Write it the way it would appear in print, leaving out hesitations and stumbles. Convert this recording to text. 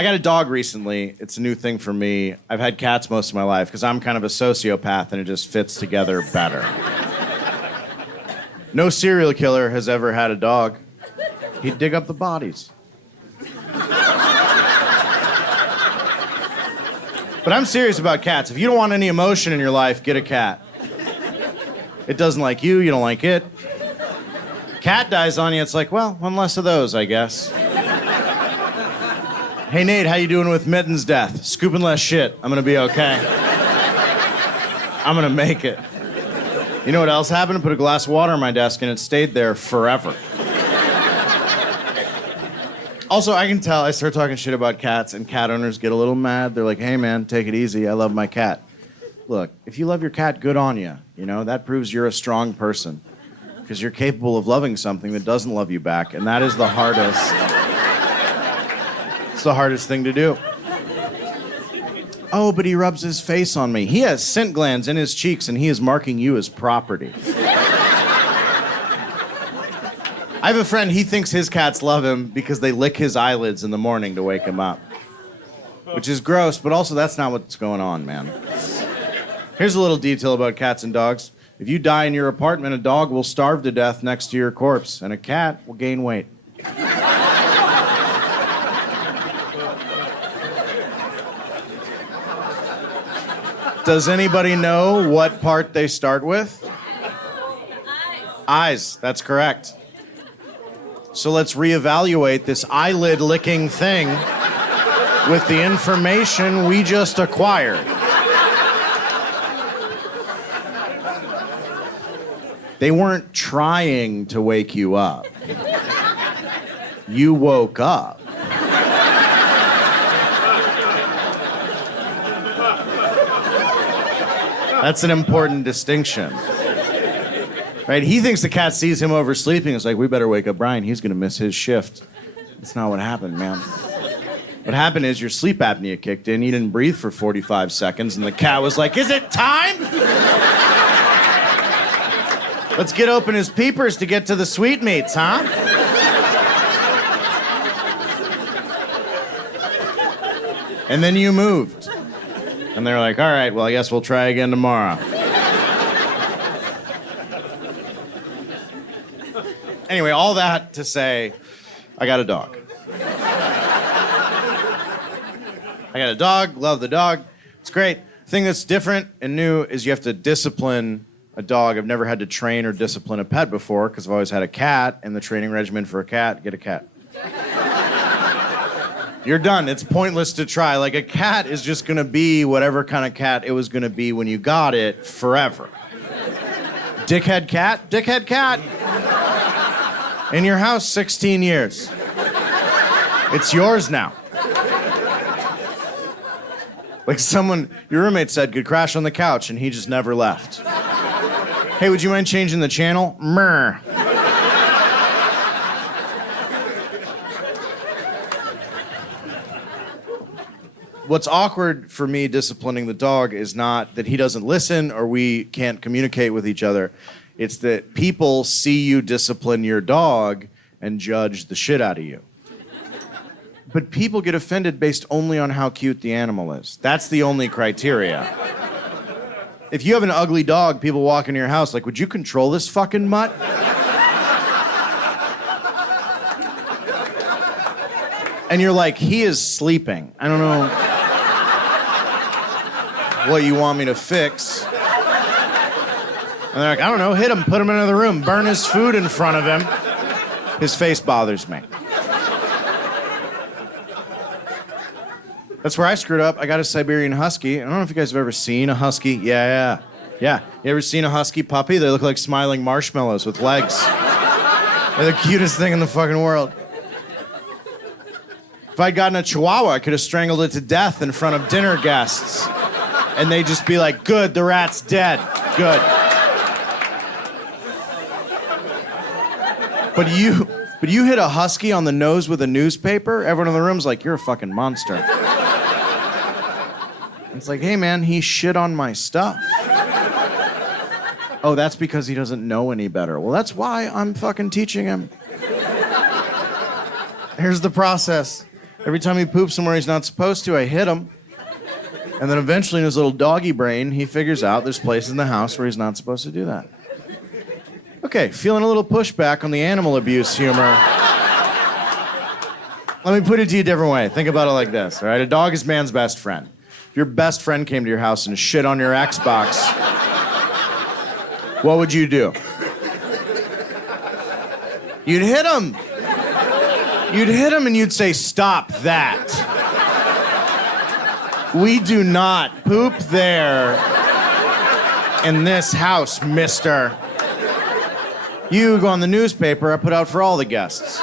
I got a dog recently. It's a new thing for me. I've had cats most of my life because I'm kind of a sociopath and it just fits together better. No serial killer has ever had a dog. He'd dig up the bodies. But I'm serious about cats. If you don't want any emotion in your life, get a cat. It doesn't like you, you don't like it. Cat dies on you, it's like, well, one less of those, I guess. Hey, Nate, how you doing with Mitten's death? Scooping less shit. I'm gonna be okay. I'm gonna make it. You know what else happened? I put a glass of water on my desk and it stayed there forever. Also, I can tell I start talking shit about cats and cat owners get a little mad. They're like, hey man, take it easy, I love my cat. Look, if you love your cat, good on you. You know, that proves you're a strong person. Because you're capable of loving something that doesn't love you back, and that is the hardest. It's the hardest thing to do. Oh, but he rubs his face on me. He has scent glands in his cheeks, and he is marking you as property. I have a friend, he thinks his cats love him because they lick his eyelids in the morning to wake him up. Which is gross, but also that's not what's going on, man. Here's a little detail about cats and dogs. If you die in your apartment, a dog will starve to death next to your corpse, and a cat will gain weight. Does anybody know what part they start with? Eyes, that's correct. So let's reevaluate this eyelid-licking thing with the information we just acquired. They weren't trying to wake you up. You woke up. That's an important distinction. Right? He thinks the cat sees him oversleeping. It's like, we better wake up Brian. He's going to miss his shift. That's not what happened, man. What happened is your sleep apnea kicked in. You didn't breathe for 45 seconds, and the cat was like, is it time? Let's get open his peepers to get to the sweetmeats, huh? And then you moved. And they're like, all right, well, I guess we'll try again tomorrow. Anyway, all that to say, I got a dog. I got a dog, love the dog. It's great. The thing that's different and new is you have to discipline a dog. I've never had to train or discipline a pet before because I've always had a cat, and the training regimen for a cat, get a cat. You're done. It's pointless to try. Like, a cat is just gonna be whatever kind of cat it was gonna be when you got it forever. Dickhead cat, dickhead cat. In your house, 16 years. It's yours now. Like someone, your roommate said, could crash on the couch, and he just never left. Hey, would you mind changing the channel? Meh. What's awkward for me disciplining the dog is not that he doesn't listen or we can't communicate with each other. It's that people see you discipline your dog and judge the shit out of you. But people get offended based only on how cute the animal is. That's the only criteria. If you have an ugly dog, people walk into your house like, would you control this fucking mutt? And you're like, he is sleeping. I don't know what you want me to fix. And they're like, I don't know, hit him, put him in another room, burn his food in front of him. His face bothers me. That's where I screwed up. I got a Siberian Husky. I don't know if you guys have ever seen a Husky. Yeah. You ever seen a Husky puppy? They look like smiling marshmallows with legs. They're the cutest thing in the fucking world. If I'd gotten a Chihuahua, I could have strangled it to death in front of dinner guests. And they'd just be like, good, the rat's dead. Good. But you hit a Husky on the nose with a newspaper, everyone in the room's like, you're a fucking monster. It's like, hey man, he shit on my stuff. Oh, that's because he doesn't know any better. Well, that's why I'm fucking teaching him. Here's the process. Every time he poops somewhere he's not supposed to, I hit him. And then eventually in his little doggy brain, he figures out there's places in the house where he's not supposed to do that. Okay, feeling a little pushback on the animal abuse humor. Let me put it to you a different way. Think about it like this, all right? A dog is man's best friend. If your best friend came to your house and shit on your Xbox, what would you do? You'd hit him. You'd hit him and you'd say, "Stop that. We do not poop there in this house, mister." You go on the newspaper I put out for all the guests.